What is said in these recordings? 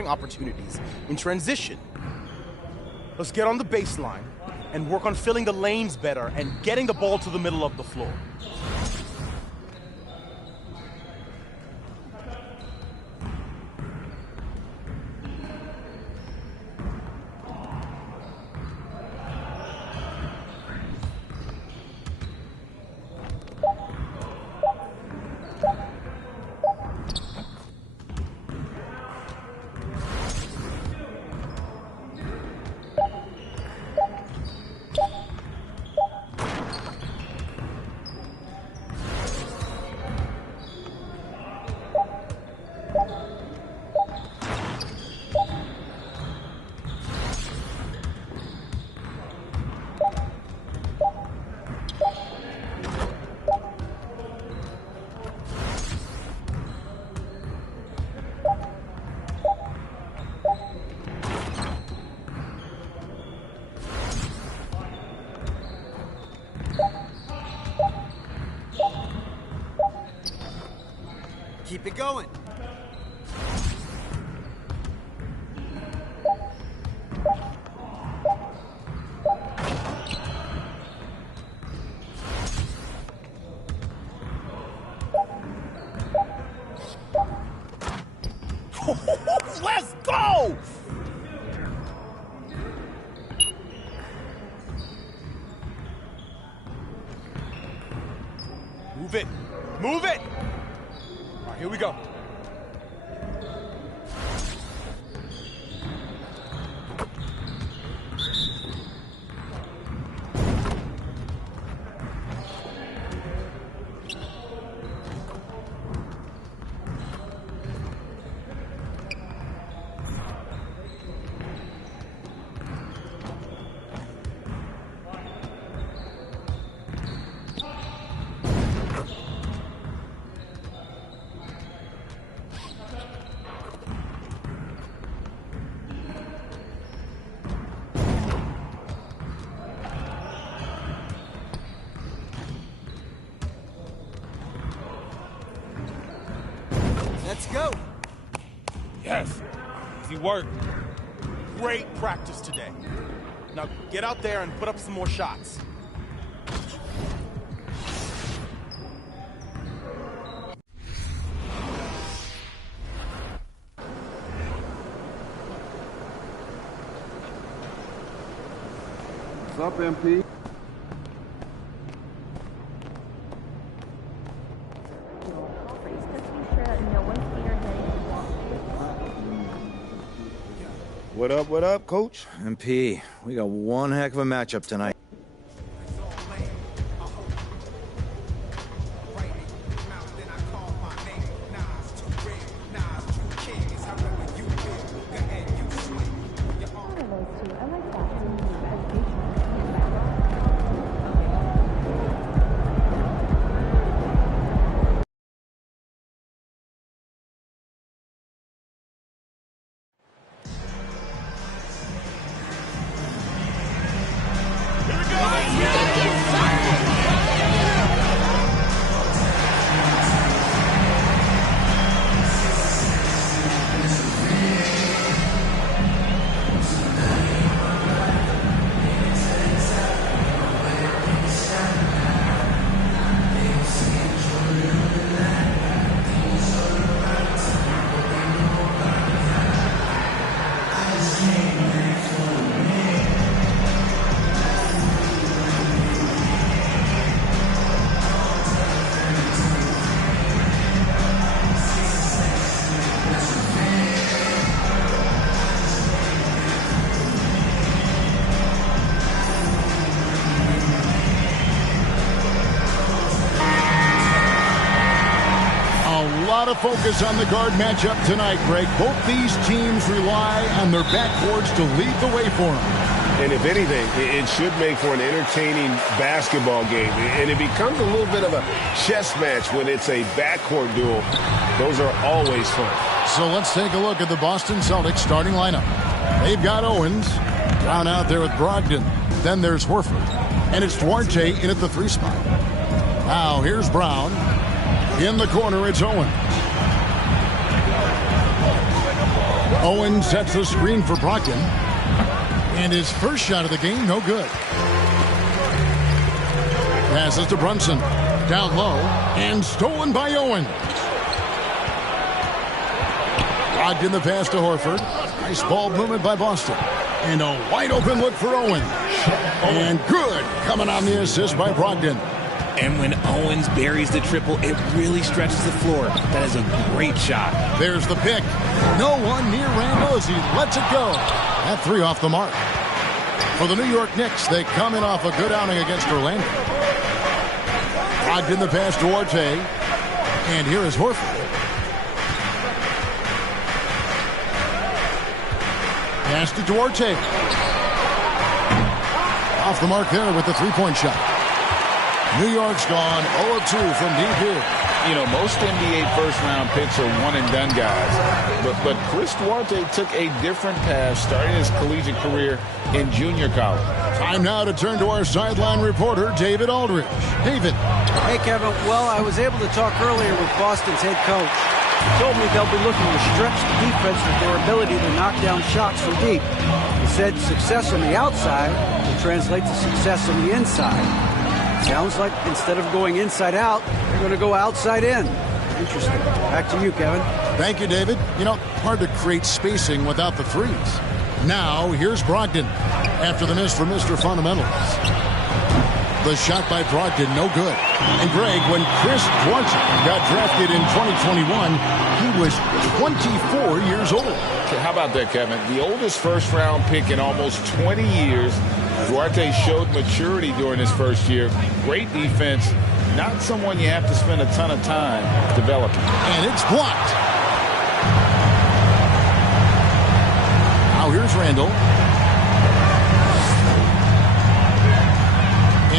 scoring opportunities in transition. Let's get on the baseline and work on filling the lanes better and getting the ball to the middle of the floor. Keep it going. Let's go! Move it! Move it! All right, here we go. Let's go. Yes. Easy work. Great practice today. Now get out there and put up some more shots. What's up, MP? What up, Coach? MP, we got one heck of a matchup tonight. A lot of focus on the guard matchup tonight, Greg. Both these teams rely on their backboards to lead the way for them. And if anything, it should make for an entertaining basketball game. And it becomes a little bit of a chess match when it's a backcourt duel. Those are always fun. So let's take a look at the Boston Celtics starting lineup. They've got Owens down out there with Brogdon. Then there's Horford. And it's Duarte in at the 3 spot. Now here's Brown. In the corner, it's Owens. Owen sets the screen for Brogdon. And his first shot of the game, no good. Passes to Brunson. Down low. And stolen by Owen. Brogdon the pass to Horford. Nice ball movement by Boston. And a wide open look for Owen. And good coming on the assist by Brogdon. And when Owens buries the triple, it really stretches the floor. That is a great shot. There's the pick. No one near Randall as he lets it go. That three off the mark. For the New York Knicks, they come in off a good outing against Orlando. Brogdon the pass to Duarte. And here is Horford. Pass to Duarte. Off the mark there with the three-point shot. New York's gone 0-2 from deep here. You know, most NBA first-round picks are one-and-done guys. But Chris Duarte took a different path starting his collegiate career in junior college. Time now to turn to our sideline reporter, David Aldridge. David. Hey, Kevin. Well, I was able to talk earlier with Boston's head coach. He told me they'll be looking to stretch the defense with their ability to knock down shots from deep. He said success on the outside will translate to success on the inside. Sounds like instead of going inside out, they're going to go outside in. Interesting. Back to you, Kevin. Thank you, David. You know, hard to create spacing without the threes. Now, here's Brogdon after the miss from Mr. Fundamentals. The shot by Brogdon, no good. And Greg, when Chris Duarte got drafted in 2021, he was 24 years old. How about that, Kevin? The oldest first-round pick in almost 20 years. Duarte showed maturity during his first year. Great defense. Not someone you have to spend a ton of time developing. And it's blocked. Now here's Randall.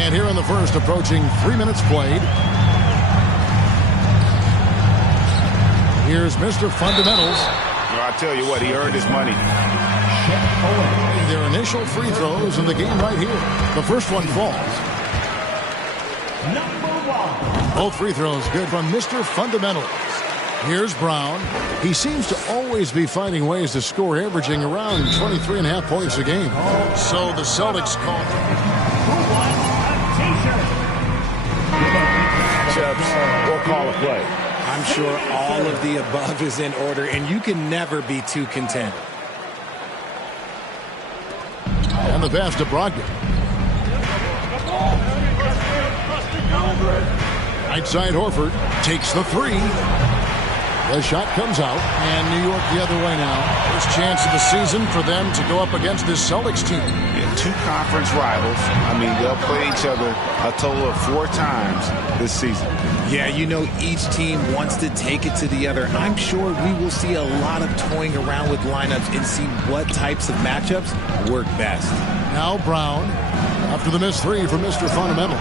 And here in the first, approaching 3 minutes played. Here's Mr. Fundamentals. Well, I tell you what, he earned his money. Their initial free throws in the game right here. The first one falls. Both free throws good from Mr. Fundamentals. Here's Brown. He seems to always be finding ways to score, averaging around 23.5 points a game. So the Celtics call. Chubbs, or call a play. I'm sure all of the above is in order, and you can never be too content. And the pass to Brogdon. Right side Horford takes the three. The shot comes out, and New York the other way now. First chance of the season for them to go up against this Celtics team. Yeah, two conference rivals. I mean, they'll play each other a total of 4 times this season. Yeah, you know, each team wants to take it to the other. I'm sure we will see a lot of toying around with lineups and see what types of matchups work best. Now Brown, after the missed three from Mr. Fundamentals.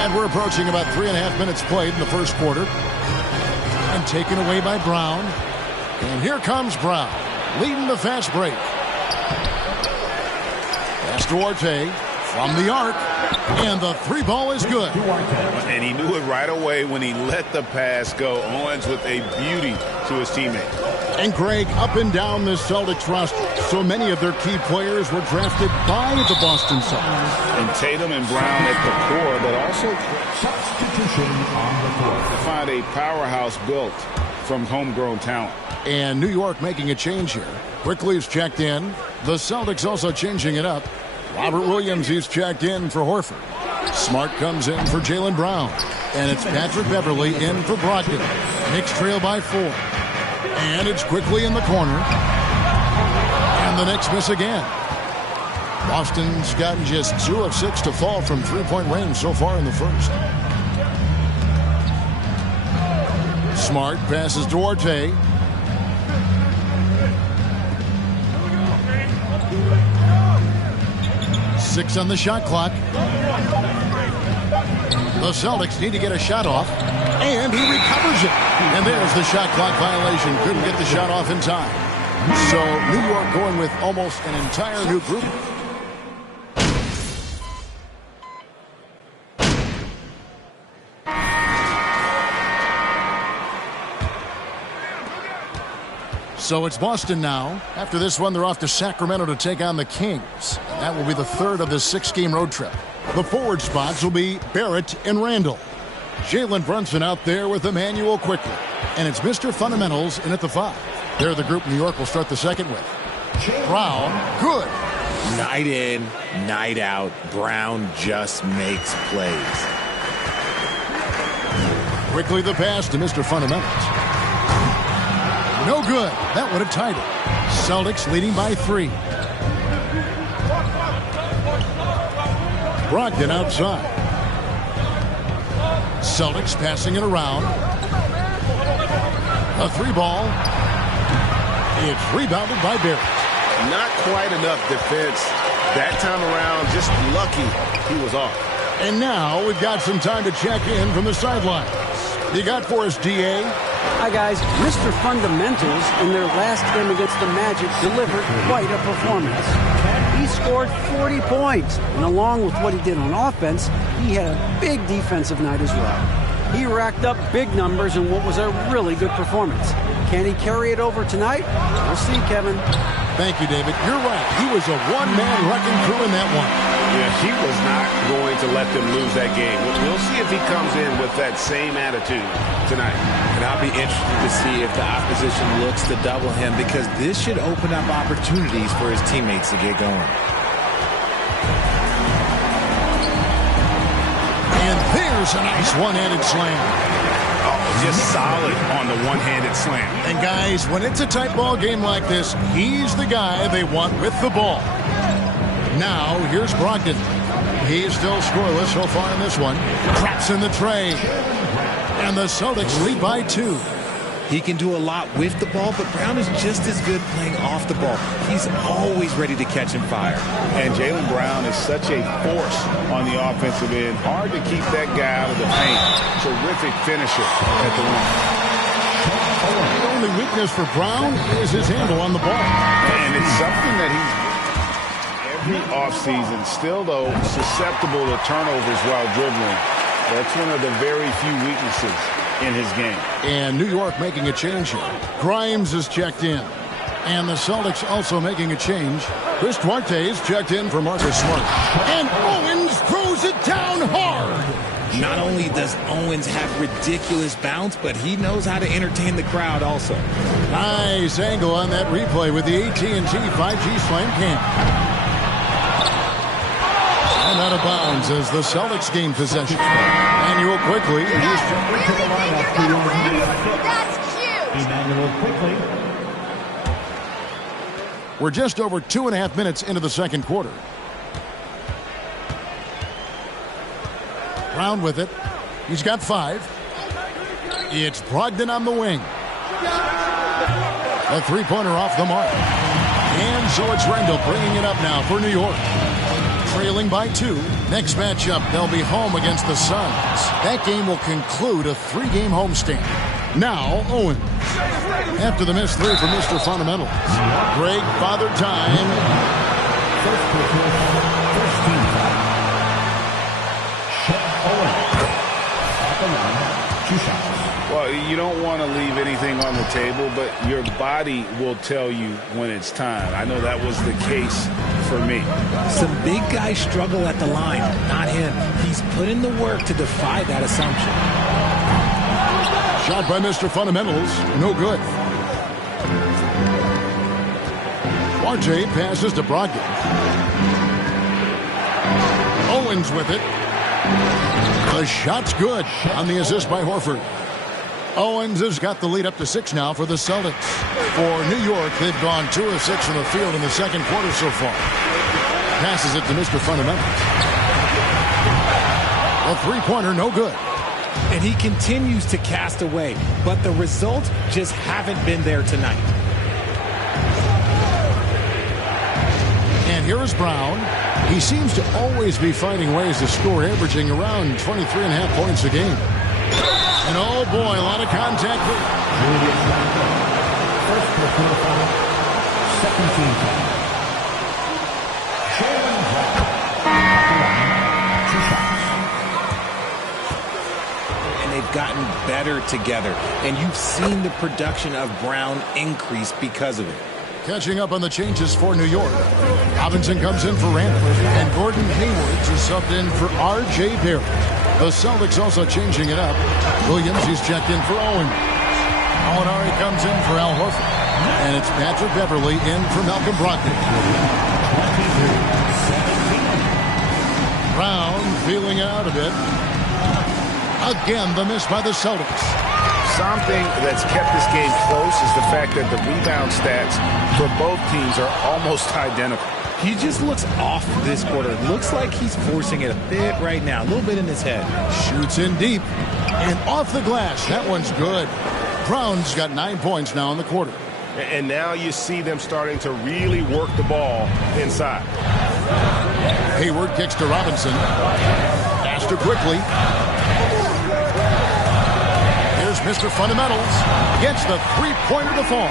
And we're approaching about 3.5 minutes played in the first quarter. And taken away by Brown. And here comes Brown, leading the fast break. Pass to Duarte from the arc. And the three ball is good. And he knew it right away when he let the pass go. Owens with a beauty to his teammate. And Greg, up and down this Celtics roster, so many of their key players were drafted by the Boston Celtics. And Tatum and Brown at the core, but also to find a powerhouse built from homegrown talent. And New York making a change here. Quickly's checked in. The Celtics also changing it up. Robert Williams, he's checked in for Horford. Smart comes in for Jaylen Brown. And it's Patrick Beverley in for Brogdon. Knicks trail by 4. And it's quickly in the corner. And the Knicks miss again. Boston's gotten just 2 of 6 to fall from three-point range so far in the first. Smart passes Duarte. Six on the shot clock. The Celtics need to get a shot off. And he recovers it. And there's the shot clock violation. Couldn't get the shot off in time. So New York going with almost an entire new group. So it's Boston now. After this one, they're off to Sacramento to take on the Kings. That will be the third of this 6-game road trip. The forward spots will be Barrett and Randall. Jalen Brunson out there with Emmanuel quickly. And it's Mr. Fundamentals in at the 5. They're the group New York will start the second with. Brown, good. Night in, night out, Brown just makes plays. Quickly the pass to Mr. Fundamentals. No good. That would have tied it. Celtics leading by 3. Brogdon outside. Celtics passing it around. A 3-ball. It's rebounded by Barrett. Not quite enough defense that time around. Just lucky he was off. And now we've got some time to check in from the sidelines. You got for us, DA? Hi, guys. Mr. Fundamentals, in their last game against the Magic, delivered quite a performance. He scored 40 points, and along with what he did on offense, he had a big defensive night as well. He racked up big numbers in what was a really good performance. Can he carry it over tonight? We'll see, Kevin. Thank you, David. You're right. He was a one-man wrecking crew in that one. Yeah, he was not going to let them lose that game. We'll see if he comes in with that same attitude tonight. And I'll be interested to see if the opposition looks to double him, because this should open up opportunities for his teammates to get going. And there's a nice one-handed slam. Just solid on the one-handed slam. And guys, when it's a tight ball game like this, he's the guy they want with the ball. Now, here's Brogdon. He's still scoreless so far in this one. Traps in the tray. And the Celtics lead by 2. He can do a lot with the ball, but Brown is just as good playing off the ball. He's always ready to catch and fire. And Jaylen Brown is such a force on the offensive end. Hard to keep that guy out of the paint. Terrific finisher at the rim. The only weakness for Brown is his handle on the ball. And it's something that he's every offseason, still though susceptible to turnovers while dribbling. That's one of the very few weaknesses in his game. And New York making a change here. Grimes is checked in. And the Celtics also making a change. Chris Duarte is checked in for Marcus Smart. And Owens throws it down hard. Not only does Owens have ridiculous bounce, but he knows how to entertain the crowd also. Nice angle on that replay with the AT&T 5G Slam Cam. And out of bounds as the Celtics gain possession. Emmanuel quickly. That's cute. Emmanuel quickly. We're just over 2.5 minutes into the second quarter. Brown with it. He's got 5. It's Brogdon on the wing. A 3-pointer off the mark. And so it's Randall bringing it up now for New York. Trailing by 2. Next matchup, they'll be home against the Suns. That game will conclude a 3-game homestand. Now, Owens. After the missed 3 from Mr. Fundamentals. Great father time. Well, you don't want to leave anything on the table, but your body will tell you when it's time. I know that was the case for me. Some big guys struggle at the line, not him. He's put in the work to defy that assumption. Shot by Mr. Fundamentals. No good. RJ passes to Brogdon. Owens with it. The shot's good on the assist by Horford. Owens has got the lead up to 6 now for the Celtics. For New York, they've gone 2 of 6 from the field in the second quarter so far. Passes it to Mr. Fundamentals. A 3-pointer, no good. And he continues to cast away, but the results just haven't been there tonight. And here is Brown. He seems to always be finding ways to score, averaging around 23.5 points a game. And oh boy, a lot of contact. First personal foul. Second team foul. Jaylen Brown. 2 shots. And they've have gotten better together, and you've seen the production of Brown increase because of it. Catching up on the changes for New York. Robinson comes in for Randall, and Gordon Hayward is subbed in for R.J. Barrett. The Celtics also changing it up. Williams, he's checked in for Owen. Molinari comes in for Al Horford. And it's Patrick Beverley in for Malcolm Brogdon. Brown feeling out a bit. Again, the miss by the Celtics. Something that's kept this game close is the fact that the rebound stats for both teams are almost identical. He just looks off this quarter. Looks like he's forcing it a bit right now. A little bit in his head. Shoots in deep. And off the glass. That one's good. Brown's got 9 points now in the quarter. And now you see them starting to really work the ball inside. Hayward kicks to Robinson. Faster quickly. Here's Mr. Fundamentals. Gets the three-pointer to fall.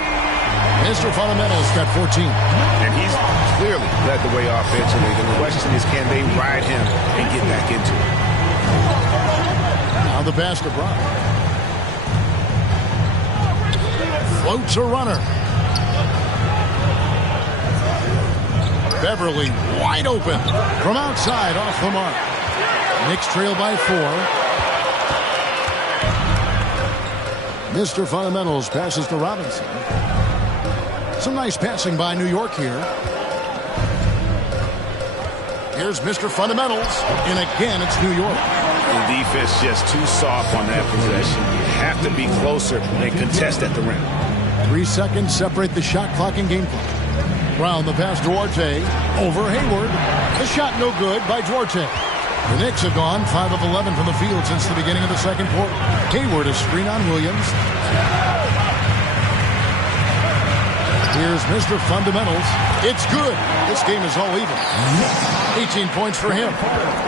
Mr. Fundamentals got 14. And he's clearly led the way offensively. The question is, can they ride him and get back into it? Now the pass to Brown. Floats a runner. Beverly wide open from outside off the mark. Knicks trail by 4. Mr. Fundamentals passes to Robinson. Some nice passing by New York here. Here's Mr. Fundamentals, and again it's New York. The defense just too soft on that possession. You have to be closer and contest at the rim. 3 seconds separate the shot clock and game clock. Brown the pass to Duarte. Over Hayward. The shot no good by Duarte. The Knicks have gone 5 of 11 from the field since the beginning of the second quarter. Hayward a screen on Williams. Here's Mr. Fundamentals. It's good. This game is all even. 18 points for him.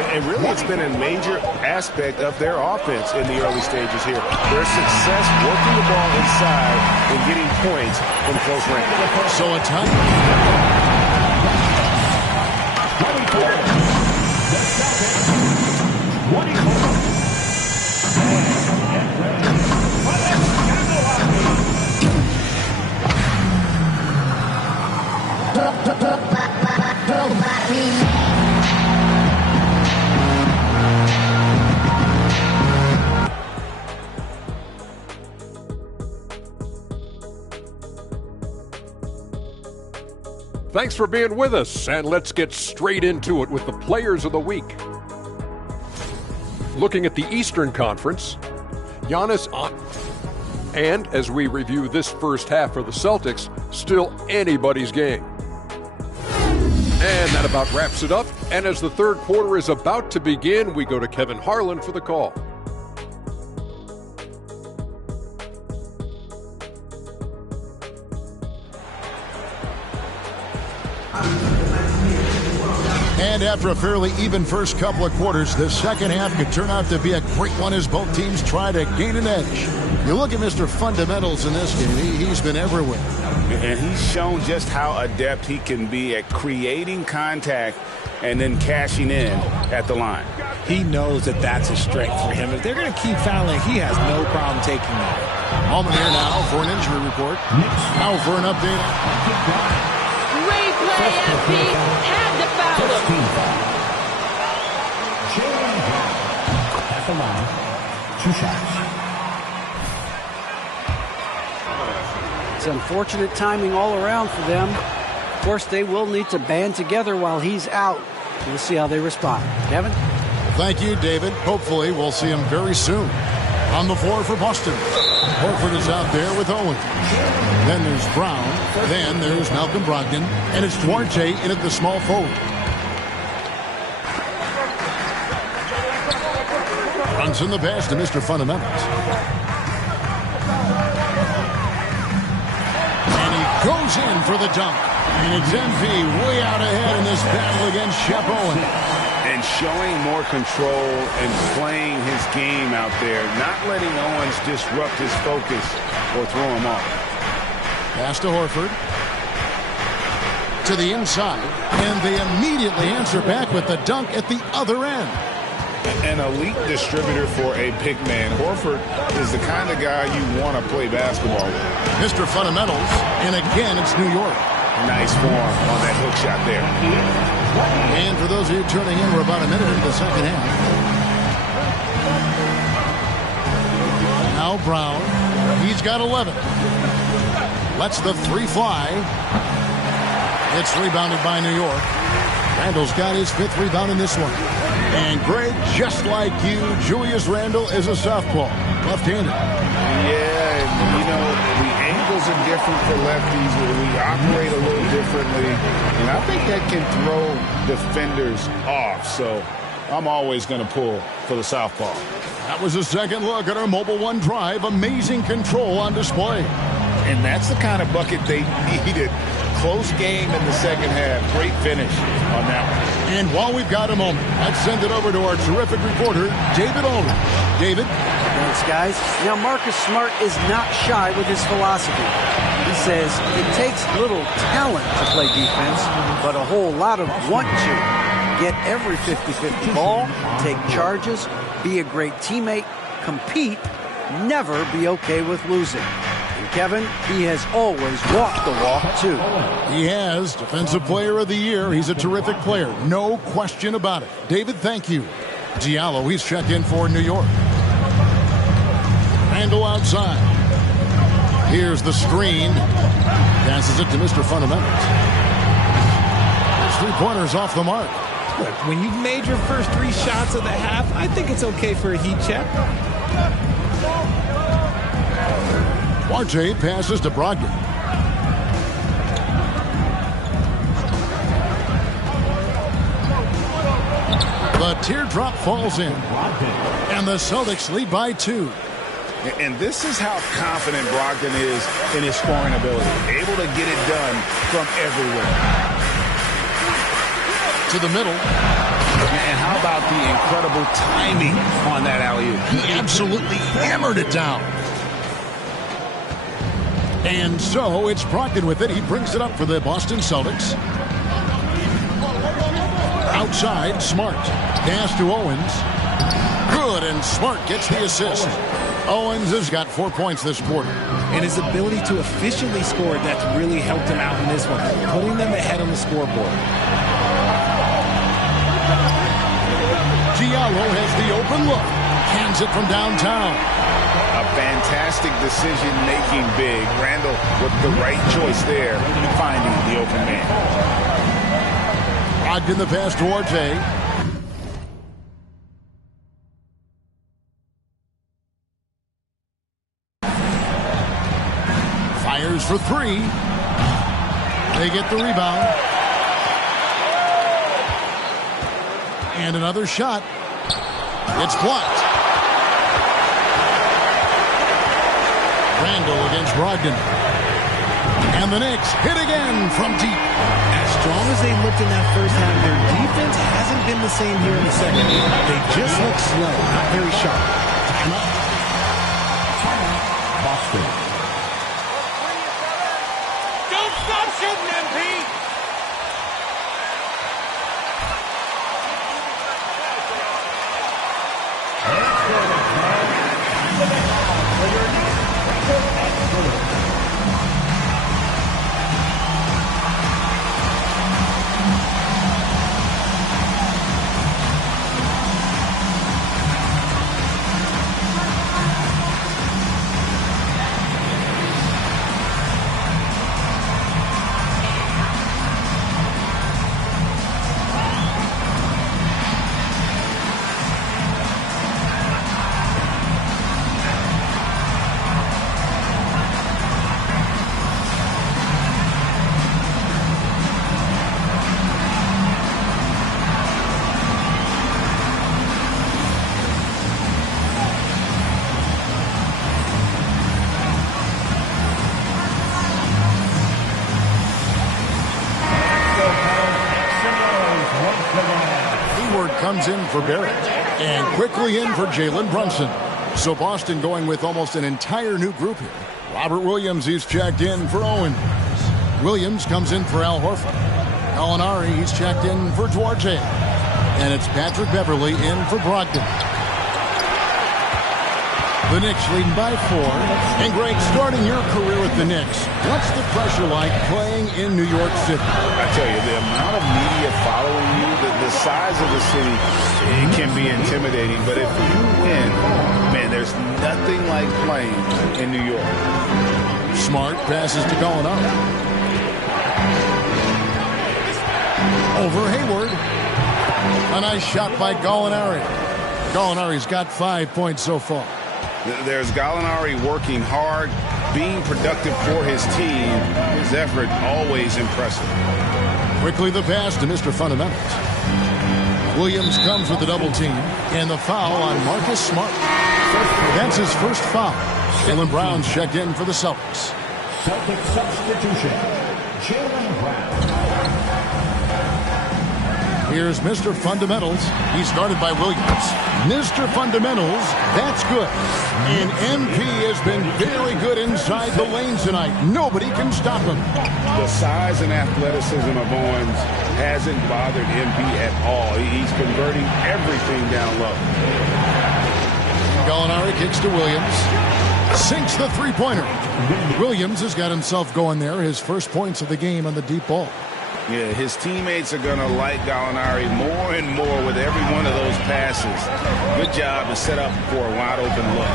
And really, it's been a major aspect of their offense in the early stages here. Their success working the ball inside and getting points from close range. So a time. Thanks for being with us, and let's get straight into it with the Players of the Week. Looking at the Eastern Conference, Giannis and as we review this first half for the Celtics, still anybody's game. And that about wraps it up, and as the third quarter is about to begin, we go to Kevin Harlan for the call. And after a fairly even first couple of quarters, the second half could turn out to be a great one as both teams try to gain an edge. You look at Mr. Fundamentals in this game, he's been everywhere. And he's shown just how adept he can be at creating contact and then cashing in at the line. He knows that that's a strength for him. If they're going to keep fouling, he has no problem taking that. Moment here now for an injury report. Now for an update. Replay, FP had to foul him. Jaylen Brown at the line. 2 shots. It's unfortunate timing all around for them. Of course, they will need to band together while he's out. We'll see how they respond. Kevin? Thank you, David. Hopefully, we'll see him very soon. On the floor for Boston. Horford is out there with Owen. Then there's Brown. Then there's Malcolm Brogdon. And it's Duarte in at the small forward. Runs in the pass to Mr. Fundamentals. And he goes in for the dunk. And it's MP way out ahead in this battle against Shep Owen. And showing more control and playing his game out there, not letting Owens disrupt his focus or throw him off. Pass to Horford. To the inside. And they immediately answer back with the dunk at the other end. An elite distributor for a pick man. Horford is the kind of guy you want to play basketball with. Mr. Fundamentals, and again, it's New York. Nice form on that hook shot there. And for those of you turning in, we're about a minute into the second half. Now Brown, he's got 11. Lets the three fly. It's rebounded by New York. Randle's got his 5th rebound in this one. And Greg, just like you, Julius Randle is a southpaw, left-handed. Yeah, and you know, the angles are different for lefties. We operate a little differently. And I think that can throw defenders off. So I'm always going to pull for the southpaw. That was a second look at our Mobile One drive. Amazing control on display. And that's the kind of bucket they needed. Close game in the second half. Great finish on that one. And while we've got a moment, let's send it over to our terrific reporter, David Aldridge. David? Thanks, guys. Now, Marcus Smart is not shy with his philosophy. He says it takes little talent to play defense, but a whole lot of want to. Get every 50-50 ball, take charges, be a great teammate, compete, never be okay with losing. Kevin, he has always walked the walk, too. He has. Defensive Player of the Year. He's a terrific player. No question about it. David, thank you. Diallo, he's checked in for New York. Randle outside. Here's the screen. Passes it to Mr. Fundamentals. His three-pointers off the mark. Look, when you've made your first 3 shots of the half, I think it's okay for a heat check. Duarte passes to Brogdon. The teardrop falls in. And the Celtics lead by 2. And this is how confident Brogdon is in his scoring ability. Able to get it done from everywhere. To the middle. And how about the incredible timing on that alley-oop? He absolutely hammered it down. And so it's Brogdon with it. He brings it up for the Boston Celtics. Outside, Smart. Pass to Owens. Good, and Smart gets the assist. Owens has got 4 points this quarter. And his ability to efficiently score, that's really helped him out in this one, putting them ahead on the scoreboard. Diallo has the open look. Hands it from downtown. A fantastic decision-making big. Randle with the right choice there, finding the open man. Locked in the pass to Duarte. Fires for 3. They get the rebound. And another shot. It's blocked. Randle against Brogdon. And the Knicks hit again from deep. As strong as they looked in that first half, their defense hasn't been the same here in the second. They just look slow, not very sharp. Boston. Don't stop shooting, MP! Comes in for Barrett and quickly in for Jalen Brunson. So Boston going with almost an entire new group here. Robert Williams, he's checked in for Owens. Williams comes in for Al Horford. Gallinari, he's checked in for Duarte. And it's Patrick Beverly in for Brogdon. The Knicks leading by 4. And Greg, starting your career with the Knicks, what's the pressure like playing in New York City? I tell you, the amount of media following you, the size of the city, it can be intimidating. But if you win, man, there's nothing like playing in New York. Smart passes to Gallinari. Over Hayward. A nice shot by Gallinari. Gallinari's got 5 points so far. There's Gallinari working hard, being productive for his team. His effort always impressive. Quickly the pass to Mr. Fundamentals. Williams comes with the double team, and the foul on Marcus Smart. That's his first foul. Jaylen Brown's checked in for the Celtics. Celtic substitution, Jaylen Brown. Here's Mr. Fundamentals. He's guarded by Williams. Mr. Fundamentals, that's good. And MP has been very good inside the lane tonight. Nobody can stop him. The size and athleticism of Owens hasn't bothered MP at all. He's converting everything down low. Gallinari kicks to Williams. Sinks the three-pointer. Williams has got himself going there. His first points of the game on the deep ball. Yeah, his teammates are going to like Gallinari more and more with every one of those passes. Good job to set up for a wide-open look.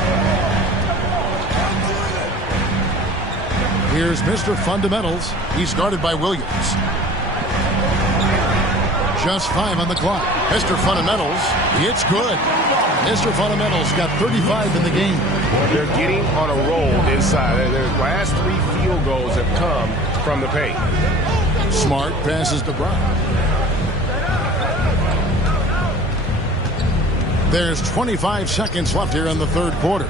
Here's Mr. Fundamentals. He's guarded by Williams. Just 5 on the clock. Mr. Fundamentals, it's good. Mr. Fundamentals got 35 in the game. They're getting on a roll inside. Their last 3 field goals have come from the paint. Smart passes to Brown. There's 25 seconds left here in the third quarter.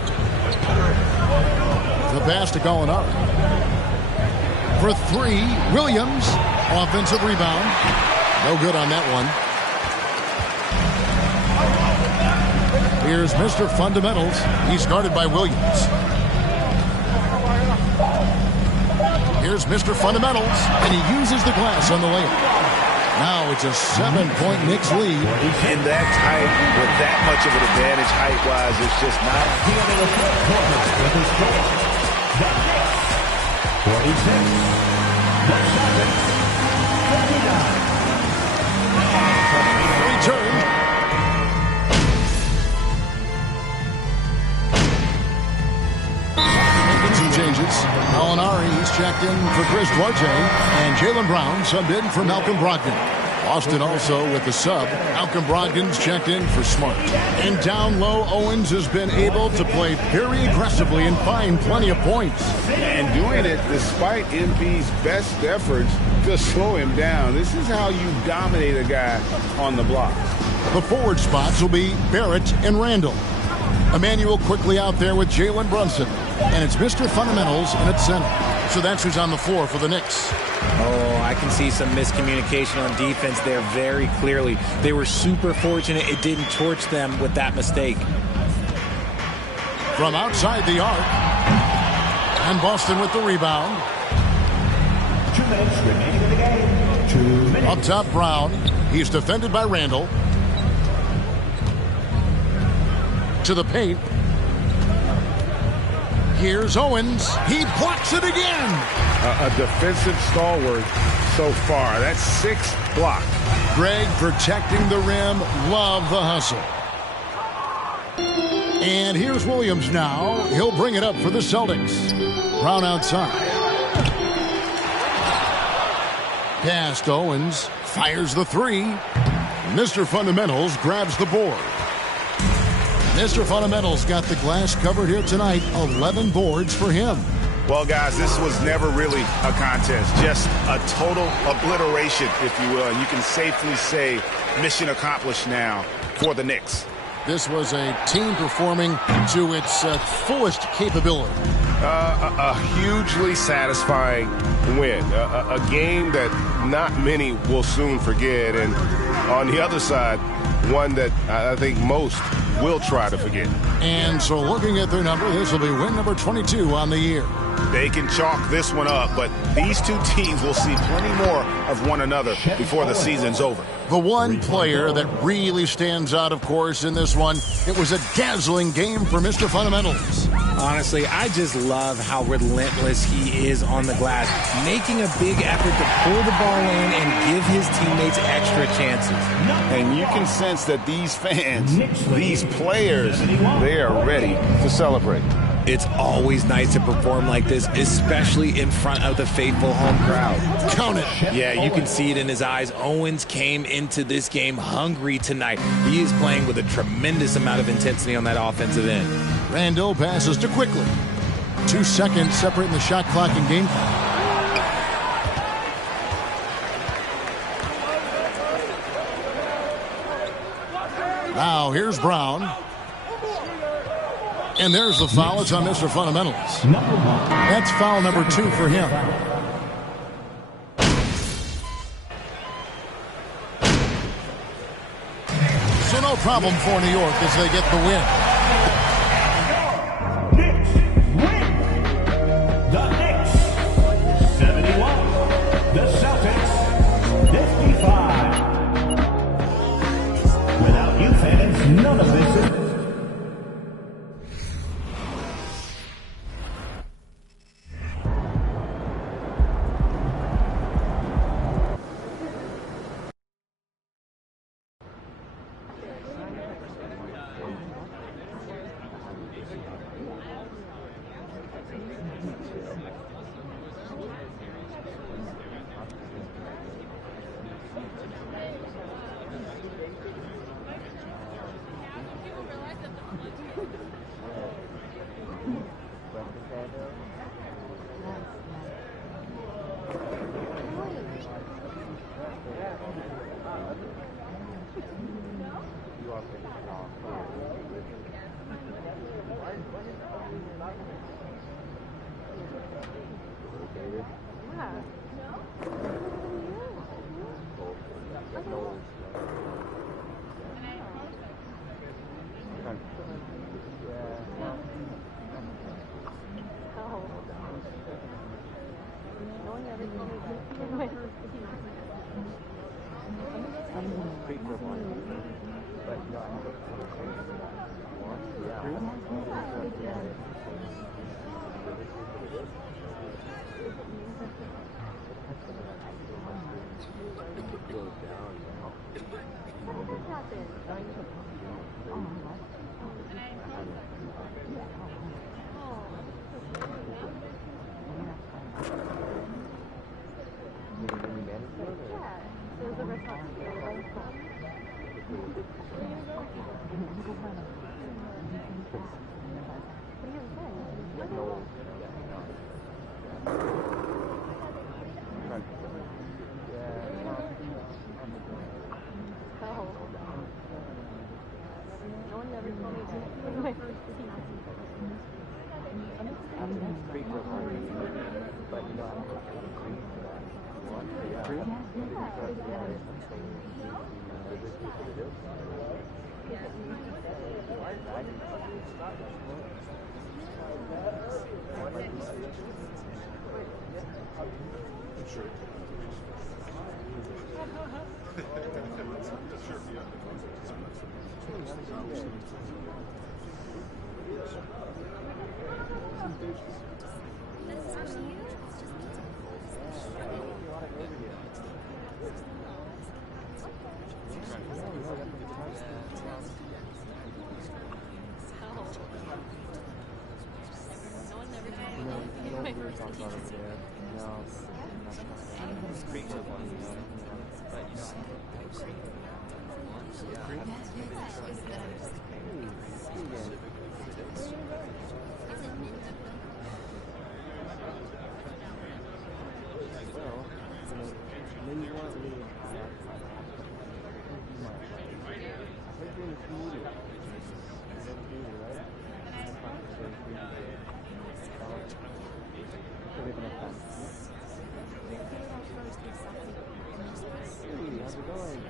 The pass to Gallinari. For 3, Williams. Offensive rebound. No good on that one. Here's Mr. Fundamentals. He's guarded by Williams. Here's Mr. Fundamentals, and he uses the glass on the layup. Now it's a 7-point Knicks lead. In that tight, with that much of an advantage height-wise, it's just not. The end of the third quarter with the score. The Knicks 46. The Celtics 59. Return. Some changes. Gallinari, he's checked in for Chris Duarte, and Jaylen Brown subbed in for Malcolm Brogdon. Boston also with the sub. Malcolm Brogdon's checked in for Smart. And down low, Owens has been able to play very aggressively and find plenty of points. And doing it despite MP's best efforts to slow him down. This is how you dominate a guy on the block. The forward spots will be Barrett and Randall. Emmanuel quickly out there with Jalen Brunson. And it's Mr. Fundamentals in at center. So that's who's on the floor for the Knicks. Oh, I can see some miscommunication on defense there very clearly. They were super fortunate it didn't torch them with that mistake. From outside the arc. And Boston with the rebound. 2 minutes remaining in the game. 2 minutes. Up top, Brown. He's defended by Randall. To the paint. Here's Owens. He blocks it again. A defensive stalwart so far. That's 6 block. Greg protecting the rim. Love the hustle. And here's Williams now. He'll bring it up for the Celtics. Brown outside. Past Owens. Fires the 3. Mr. Fundamentals grabs the board. Mr. Fundamentals got the glass covered here tonight. 11 boards for him. Well, guys, this was never really a contest. Just a total obliteration, if you will. And you can safely say mission accomplished now for the Knicks. This was a team performing to its fullest capability. A hugely satisfying win. A game that not many will soon forget. And on the other side, one that I think most will try to forget. And so looking at their number, this will be win number 22 on the year. They can chalk this one up, but these two teams will see plenty more of one another before the season's over. The one player that really stands out, of course, in this one, it was a dazzling game for Mr. Fundamentals. Honestly, I just love how relentless he is on the glass, making a big effort to pull the ball in and give his teammates extra chances. And you can sense that these fans, these players, they are ready to celebrate. It's always nice to perform like this, especially in front of the faithful home crowd. Count it. Yeah, you can see it in his eyes. Owens came into this game hungry tonight. He is playing with a tremendous amount of intensity on that offensive end. Randall passes to Quickly. 2 seconds separating the shot clock and game clock. Now here's Brown. And there's the foul. It's on Mr. Fundamentals. That's foul number 2 for him. So no problem for New York as they get the win. The Knicks 71. The Celtics 55. Without you fans, none of this is. How's it going?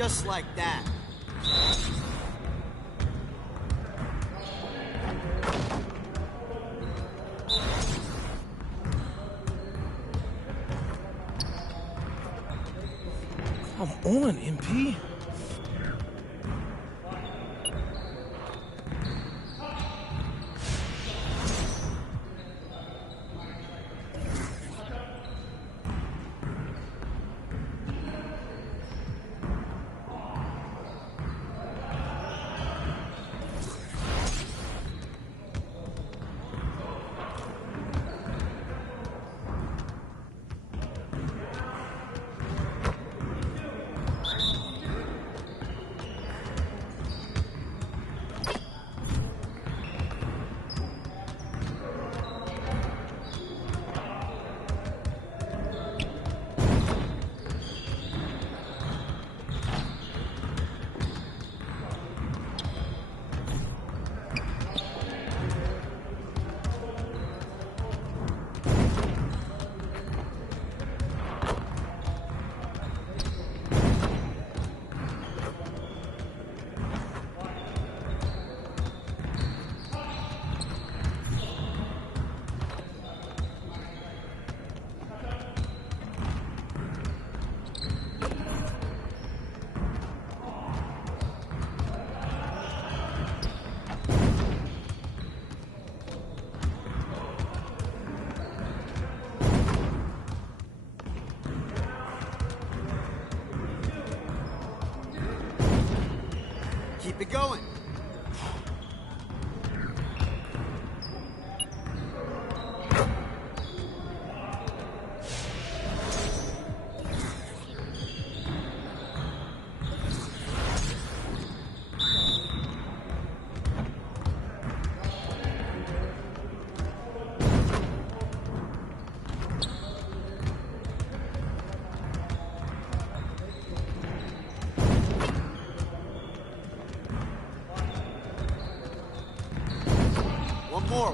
Just like that. Come on, MP. Keep it going.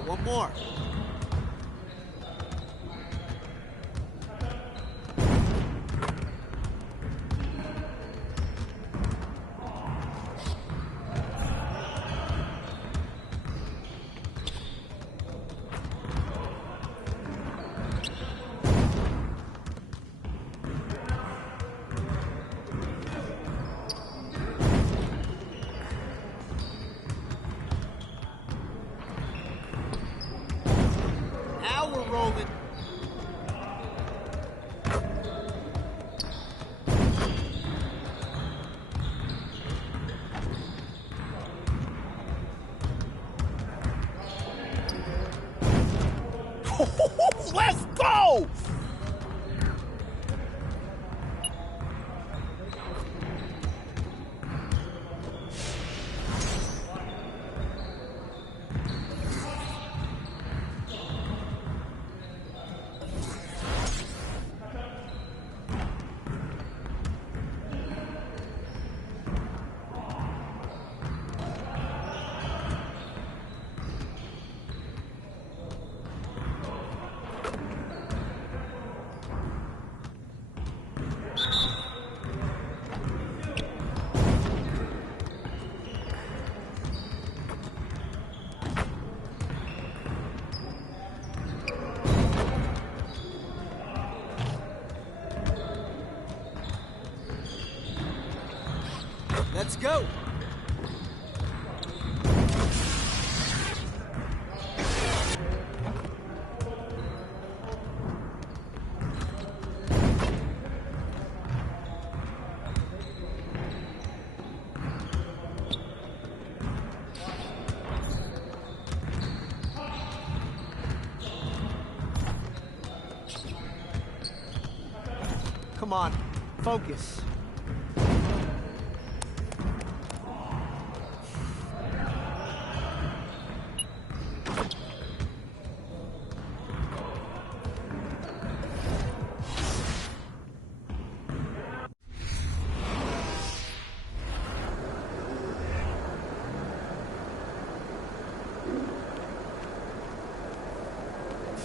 One more. Now we're rolling. Let's go! Let's go. Come on, focus.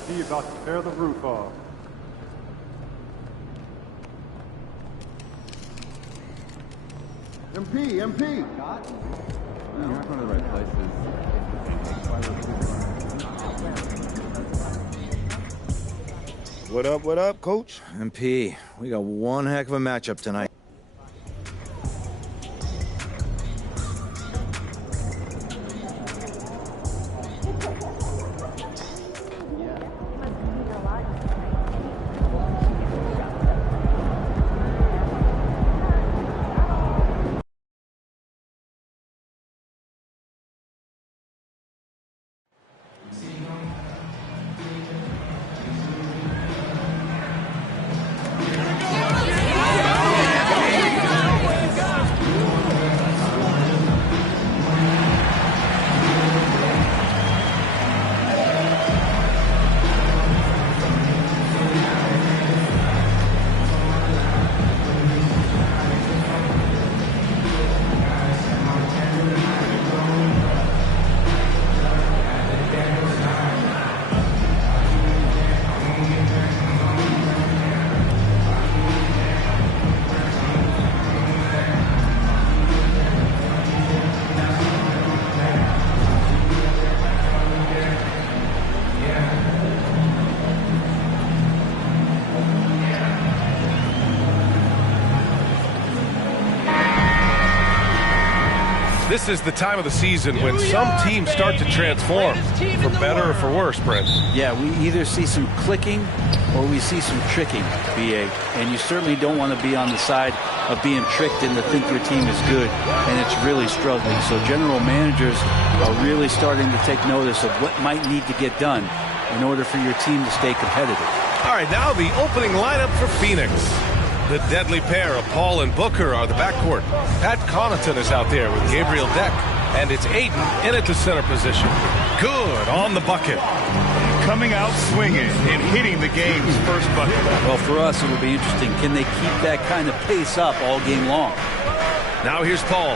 See about to tear the roof off. MP! You're not going to the right places. What up, Coach? MP, we got one heck of a matchup tonight. This is the time of the season when some teams start to transform, for better or for worse, Brent. Yeah, we either see some clicking or we see some tricking, BA. And you certainly don't want to be on the side of being tricked into think your team is good and it's really struggling. So general managers are really starting to take notice of what might need to get done in order for your team to stay competitive. All right, now the opening lineup for Phoenix. The deadly pair of Paul and Booker are the backcourt. Pat Connaughton is out there with Gabriel Deck, and it's Aiden in at the center position. Good on the bucket. Coming out swinging and hitting the game's first bucket. Well, for us, it'll be interesting. Can they keep that kind of pace up all game long? Now here's Paul.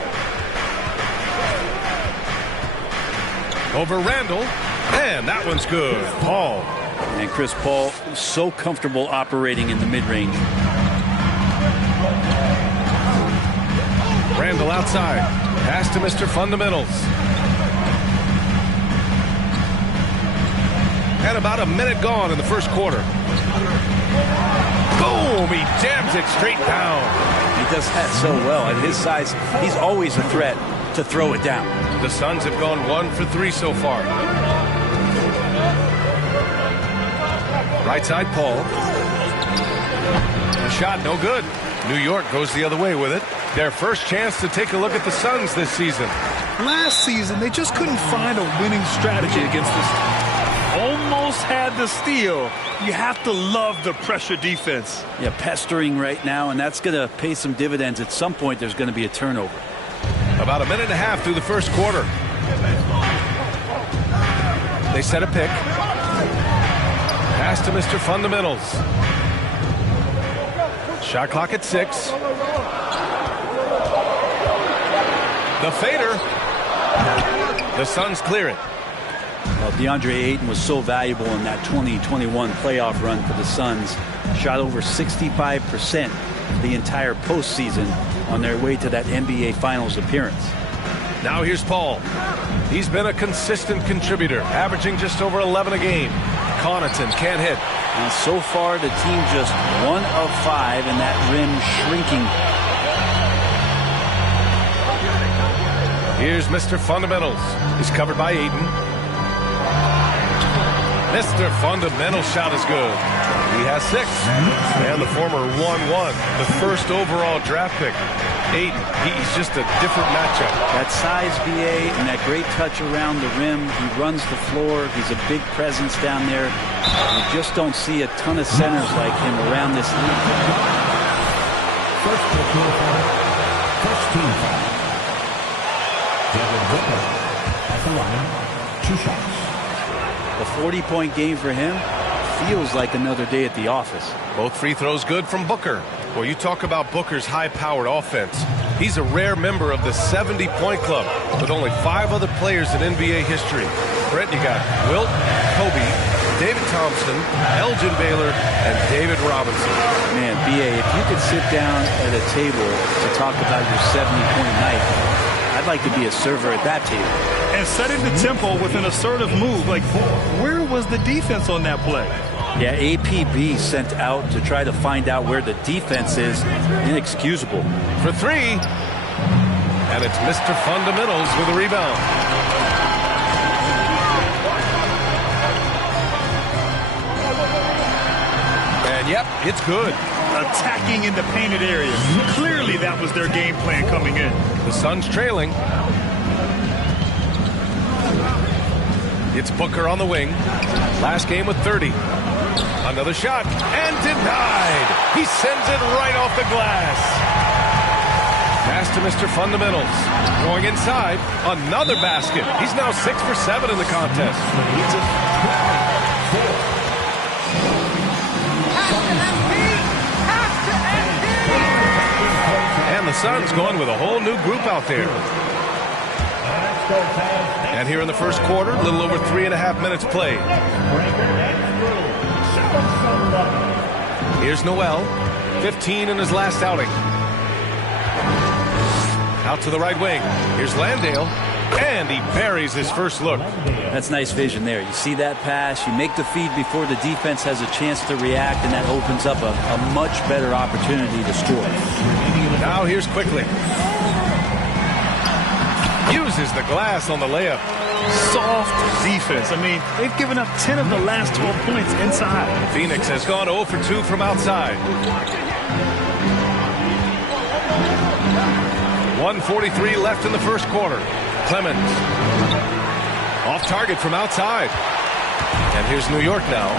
Over Randall, and that one's good. Paul. And Chris Paul, so comfortable operating in the mid-range. Randall outside. Pass to Mr. Fundamentals. And about a minute gone in the first quarter. Boom! He jams it straight down. He does that so well. At his size, he's always a threat to throw it down. The Suns have gone 1 for 3 so far. Right side, Paul. A shot, no good. New York goes the other way with it. Their first chance to take a look at the Suns this season. Last season, they just couldn't find a winning strategy against this. Almost had the steal. You have to love the pressure defense. Yeah, pestering right now, and that's going to pay some dividends. At some point, there's going to be a turnover. About a minute and a half through the first quarter. They set a pick. Pass to Mr. Fundamentals. Shot clock at 6. The fader. The Suns clear it. Well, DeAndre Ayton was so valuable in that 2021 playoff run for the Suns. Shot over 65% the entire postseason on their way to that NBA Finals appearance. Now here's Paul. He's been a consistent contributor, averaging just over 11 a game. Connaughton can't hit. And so far, the team just 1 of 5, and that rim shrinking. Here's Mr. Fundamentals. He's covered by Ayton. Mr. Fundamental shot is good. He has 6. And the former 1-1, the first overall draft pick. Ayton, he's just a different matchup. That size, BA, and that great touch around the rim. He runs the floor. He's a big presence down there. You just don't see a ton of centers like him around this league. First team foul. David Booker at the line. 2 shots. A 40-point game for him feels like another day at the office. Both free throws good from Booker. Well, you talk about Booker's high-powered offense. He's a rare member of the 70-point club with only 5 other players in NBA history. Brent, you got Wilt, Kobe, David Thompson, Elgin Baylor, and David Robinson. Man, BA, if you could sit down at a table to talk about your 70-point night, I'd like to be a server at that table. And setting the tempo with an assertive move. Like, where was the defense on that play? Yeah, APB sent out to try to find out where the defense is. Inexcusable. For 3. And it's Mr. Fundamentals with a rebound. And yep, it's good. Attacking in the painted area. Clearly that was their game plan coming in. The Suns trailing. It's Booker on the wing. Last game with 30. Another shot. And denied. He sends it right off the glass. Pass to Mr. Fundamentals. Going inside. Another basket. He's now 6 for 7 in the contest. And the Suns going with a whole new group out there. And here in the first quarter, a little over 3.5 minutes played. Here's Noel, 15 in his last outing. Out to the right wing. Here's Landale, and he buries his first look. That's nice vision there. You see that pass, you make the feed before the defense has a chance to react, and that opens up a much better opportunity to score. Now here's Quickly. Uses the glass on the layup. Soft defense. I mean, they've given up 10 of the last 12 points inside. Phoenix has gone 0 for 2 from outside. 1:43 left in the first quarter. Clemens. Off target from outside. And here's New York now.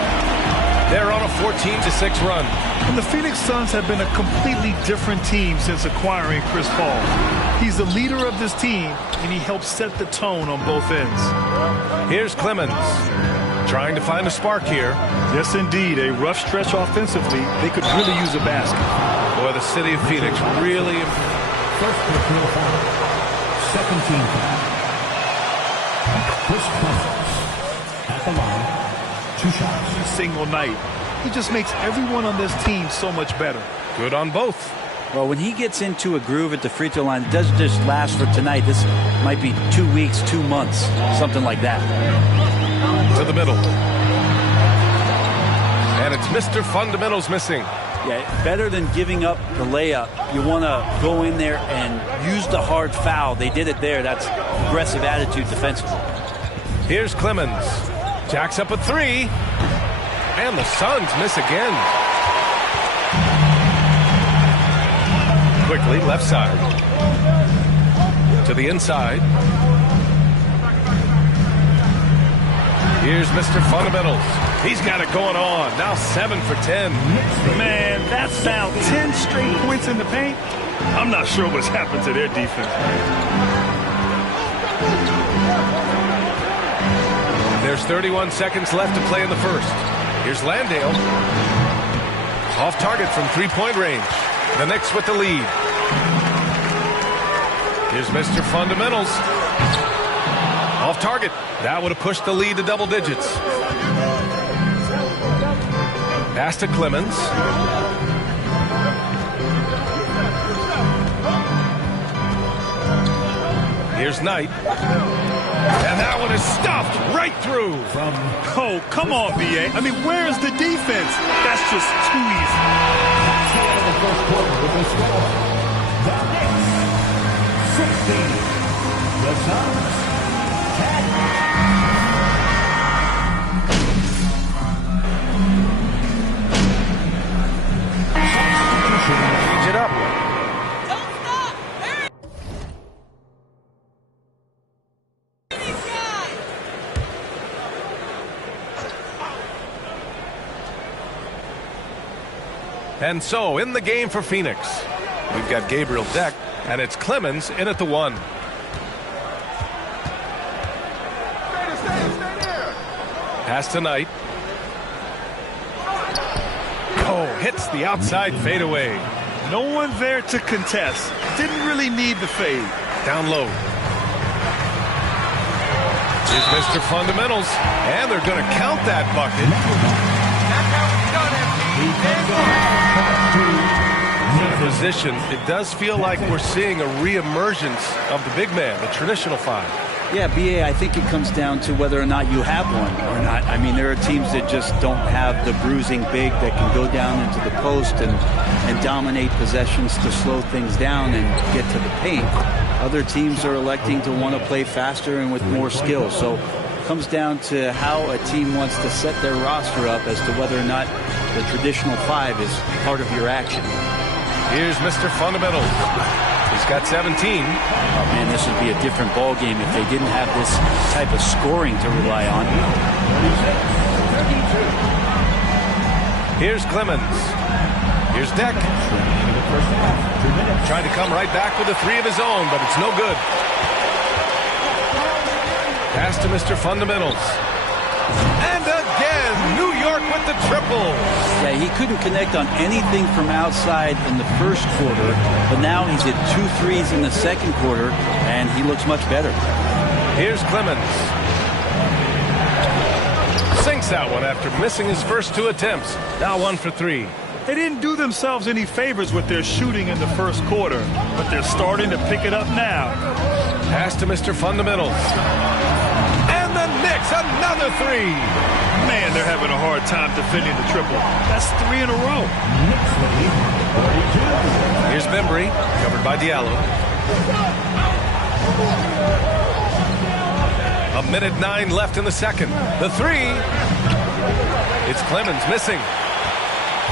They're on a 14-6 run. And the Phoenix Suns have been a completely different team since acquiring Chris Paul. He's the leader of this team, and he helps set the tone on both ends. Here's Clemens, trying to find a spark here. Yes, indeed. A rough stretch offensively. They could really use a basket. Boy, the city of Phoenix really... First personal foul. Second team foul. Chris Paul at the line. 2 shots. Single night. He just makes everyone on this team so much better. Good on both. Well, when he gets into a groove at the free throw line, it doesn't just last for tonight. This might be 2 weeks, 2 months, something like that. To the middle. And it's Mr. Fundamentals missing. Yeah, better than giving up the layup. You want to go in there and use the hard foul. They did it there. That's aggressive attitude defensively. Here's Clemens. Jacks up a 3. And the Suns miss again. Quickly, left side. To the inside. Here's Mr. Fundamentals. He's got it going on. Now 7 for 10. Man, that's now 10 straight points in the paint. I'm not sure what's happened to their defense. There's 31 seconds left to play in the first. Here's Landale. Off target from three-point range. The Knicks with the lead. Here's Mr. Fundamentals. Off target. That would have pushed the lead to double digits. Pass to Clemens. Here's Knight. And that one is stuffed right through. Oh, come on, B.A. I mean, where's the defense? That's just too easy. The first quarter with the score. The Knicks 60. The Suns 10. Change it up. And so, in the game for Phoenix, we've got Gabriel Deck, and it's Clemens in at the 1. Pass to Knight. Oh, hits the outside fadeaway. No one there to contest. Didn't really need the fade. Down low. Here's Mr. Fundamentals, and they're going to count that bucket. In position, it does feel like we're seeing a reemergence of the big man, the traditional 5. Yeah, B.A., I think it comes down to whether or not you have one or not. I mean, there are teams that just don't have the bruising big that can go down into the post and dominate possessions to slow things down and get to the paint. Other teams are electing to want to play faster and with more skill. So it comes down to how a team wants to set their roster up as to whether or not the traditional 5 is part of your action. Here's Mr. Fundamental. He's got 17. Oh, man, this would be a different ball game if they didn't have this type of scoring to rely on. Here's Clemens. Here's Deck. Trying to come right back with a 3 of his own, but it's no good. Pass to Mr. Fundamentals. And again, New York with the triple. Yeah, he couldn't connect on anything from outside in the first quarter, but now he's hit 2 threes in the second quarter, and he looks much better. Here's Clemens. Sinks that one after missing his first 2 attempts. Now 1 for 3. They didn't do themselves any favors with their shooting in the first quarter, but they're starting to pick it up now. Pass to Mr. Fundamentals. And the Knicks, another 3. Man, they're having a hard time defending the triple. That's 3 in a row. Here's Bembry, covered by Diallo. 1:09 left in the second. The 3. It's Clemens missing.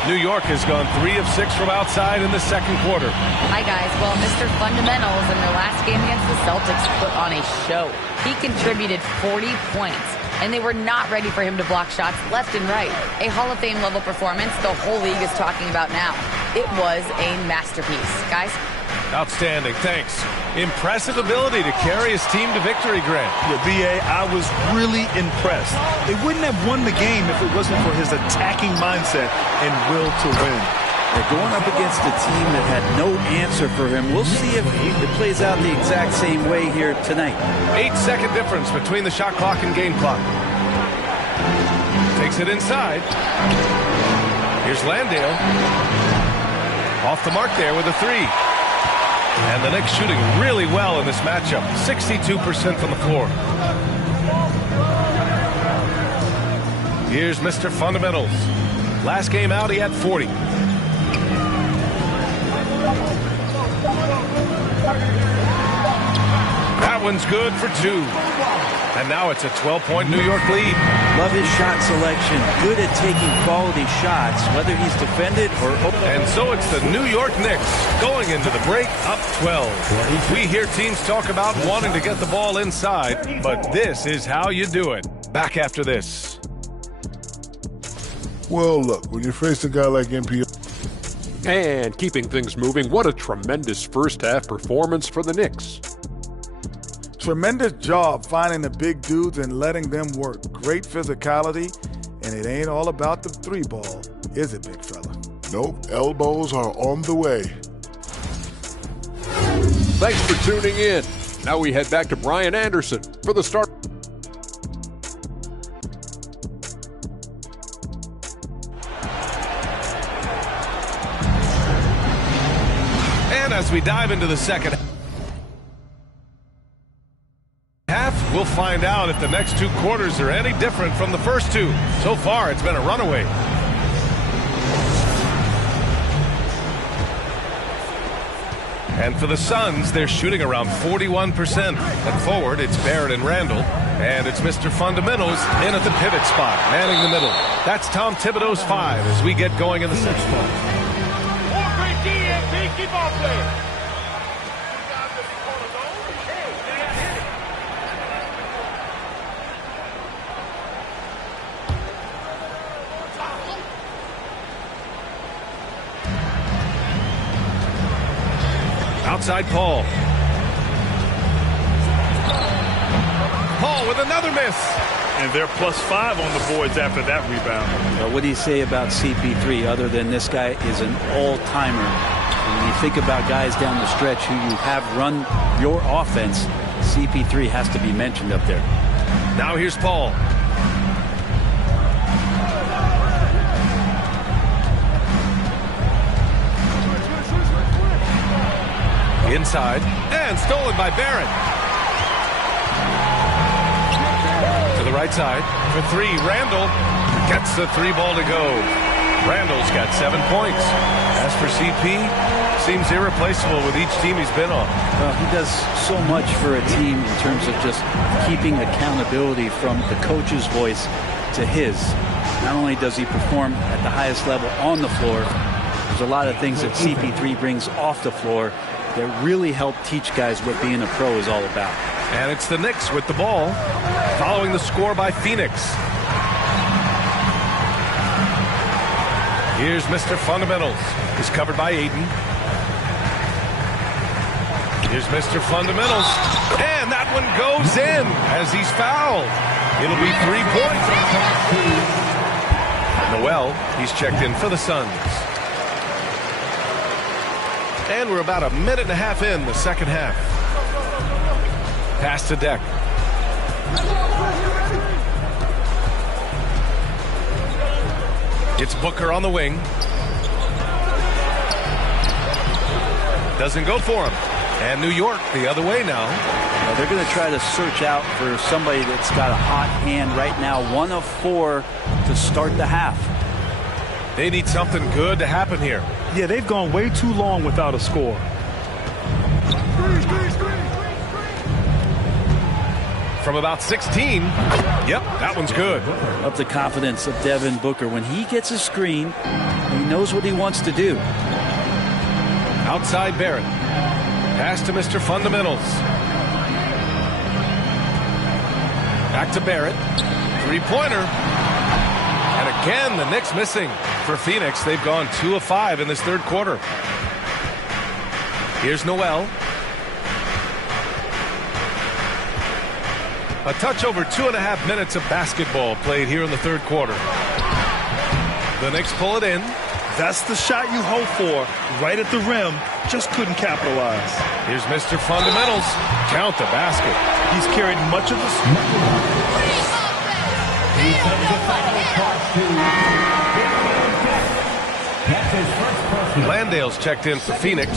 New York has gone 3 of 6 from outside in the second quarter. Hi, guys. Well, Mr. Fundamentals in their last game against the Celtics put on a show. He contributed 40 points, and they were not ready for him to block shots left and right. A Hall of Fame level performance the whole league is talking about now. It was a masterpiece. Guys? Outstanding. Thanks. Impressive ability to carry his team to victory, Grant. Yeah, B.A., I was really impressed. They wouldn't have won the game if it wasn't for his attacking mindset and will to win. They're going up against a team that had no answer for him. We'll see if it plays out the exact same way here tonight. 8-second difference between the shot clock and game clock. Takes it inside. Here's Landale. Off the mark there with a 3. And the Knicks shooting really well in this matchup. 62% from the floor. Here's Mr. Fundamentals. Last game out, he had 40. That one's good for 2. And now it's a 12-point New York lead. Love his shot selection. Good at taking quality shots, whether he's defended or open. And so it's the New York Knicks going into the break up 12. We hear teams talk about wanting to get the ball inside, but this is how you do it. Back after this. Well, look, when you face a guy like MP... And keeping things moving, what a tremendous first-half performance for the Knicks. Tremendous job finding the big dudes and letting them work. Great physicality, and it ain't all about the three ball, is it, big fella? Nope, elbows are on the way. Thanks for tuning in. Now we head back to Brian Anderson for the start. And as we dive into the second half, we'll find out if the next two quarters are any different from the first two. So far, it's been a runaway. And for the Suns, they're shooting around 41%. At forward, it's Barrett and Randall. And it's Mr. Fundamentals in at the pivot spot, manning the middle. That's Tom Thibodeau's 5 as we get going in the second half. Keep on playing. Outside Paul. Paul with another miss. And they're +5 on the boards after that rebound. What do you say about CP3 other than this guy is an all-timer? When you think about guys down the stretch who you have run your offense, CP3 has to be mentioned up there. Now here's Paul. Inside, and stolen by Barrett. To the right side, for three, Randall gets the three ball to go. Randall's got 7 points. As for CP, seems irreplaceable with each team he's been on. Well, he does so much for a team in terms of just keeping accountability from the coach's voice to his. Not only does he perform at the highest level on the floor, there's a lot of things that CP3 brings off the floor that really help teach guys what being a pro is all about. And it's the Knicks with the ball, following the score by Phoenix. Here's Mr. Fundamentals. He's covered by Aiden. Here's Mr. Fundamentals. And that one goes in as he's fouled. It'll be 3 points. Noel, he's checked in for the Suns. And we're about a minute and a half in the second half. Pass to Deck. It's Booker on the wing. Doesn't go for him. And New York the other way now. Well, they're going to try to search out for somebody that's got a hot hand right now. 1 of 4 to start the half. They need something good to happen here. Yeah, they've gone way too long without a score. From about 16. Yep, that one's good. Up the confidence of Devin Booker. When he gets a screen, he knows what he wants to do. Outside Barrett. Pass to Mr. Fundamentals. Back to Barrett. Three-pointer. And again, the Knicks missing. For Phoenix, they've gone 2 of 5 in this third quarter. Here's Noel. A touch over 2.5 minutes of basketball played here in the third quarter. The Knicks pull it in. That's the shot you hope for. Right at the rim. Just couldn't capitalize. Here's Mr. Fundamentals. Count the basket. He's carried much of the... Landale's checked in for Phoenix.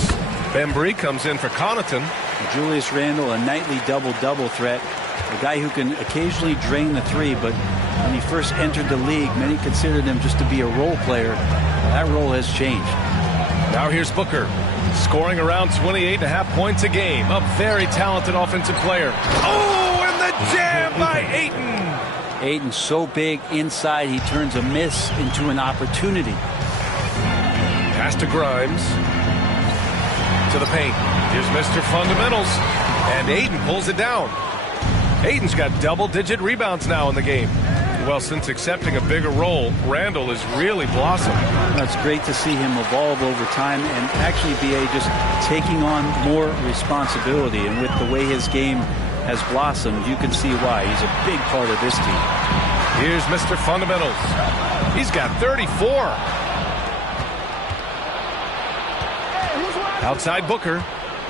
Bembry comes in for Connaughton. Julius Randle, a nightly double-double threat. A guy who can occasionally drain the three, but when he first entered the league, many considered him just to be a role player. That role has changed. Now here's Booker, scoring around 28.5 points a game. A very talented offensive player. Oh, and the jam by Ayton. Ayton so big inside, he turns a miss into an opportunity. Pass to Grimes. To the paint. Here's Mr. Fundamentals. And Ayton pulls it down. Aiden's got double-digit rebounds now in the game. Well, since accepting a bigger role, Randall has really blossomed. That's great to see him evolve over time and actually BA just taking on more responsibility. And with the way his game has blossomed, you can see why. He's a big part of this team. Here's Mr. Fundamentals. He's got 34. Outside Booker.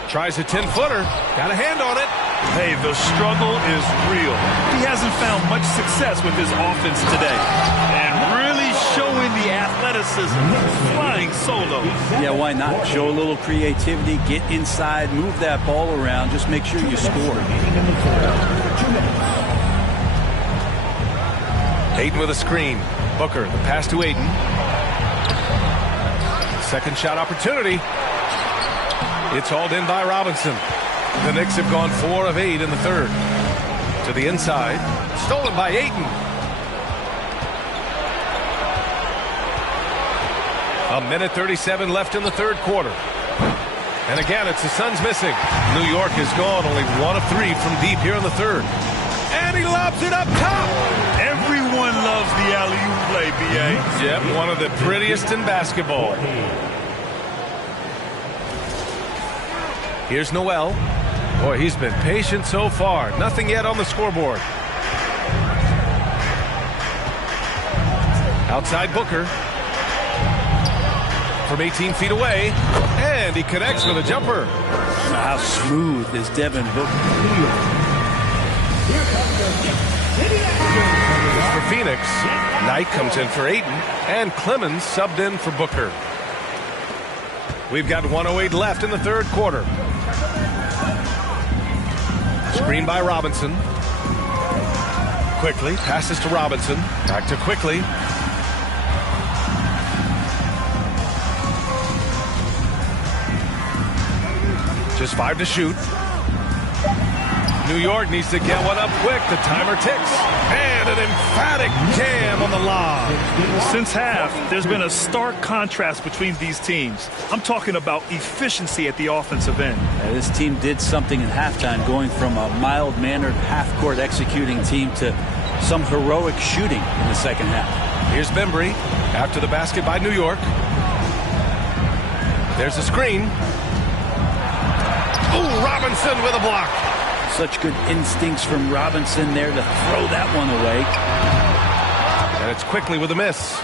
Tries a 10-footer. Got a hand on it. Hey, the struggle is real. He hasn't found much success with his offense today. And really showing the athleticism, flying solo. Yeah, why not? Show a little creativity, get inside, move that ball around, just make sure you score. Aiden with a screen. Booker, the pass to Aiden. Second shot opportunity. It's hauled in by Robinson. The Knicks have gone 4 of 8 in the third. To the inside. Stolen by Ayton. A minute 37 left in the third quarter. And again, it's the Suns missing. New York has gone only 1 of 3 from deep here in the third. And he lobs it up top. Everyone loves the alley-oop play, B.A. Yep, one of the prettiest in basketball. Here's Noel. Boy, he's been patient so far. Nothing yet on the scoreboard. Outside Booker. From 18 feet away. And he connects with a jumper. How smooth is Devin Booker? For Phoenix, Knight comes in for Ayton. And Clemens subbed in for Booker. We've got 1:08 left in the third quarter. Screen by Robinson. Quickly passes to Robinson. Back to Quickly. Just 5 to shoot. New York needs to get one up quick. The timer ticks. And an emphatic jam on the lob. Since half, there's been a stark contrast between these teams. I'm talking about efficiency at the offensive end. This team did something in halftime, going from a mild-mannered half-court executing team to some heroic shooting in the second half. Here's Bembry after the basket by New York. There's a screen. Ooh, Robinson with a block. Such good instincts from Robinson there to throw that one away. And it's Quickly with a miss.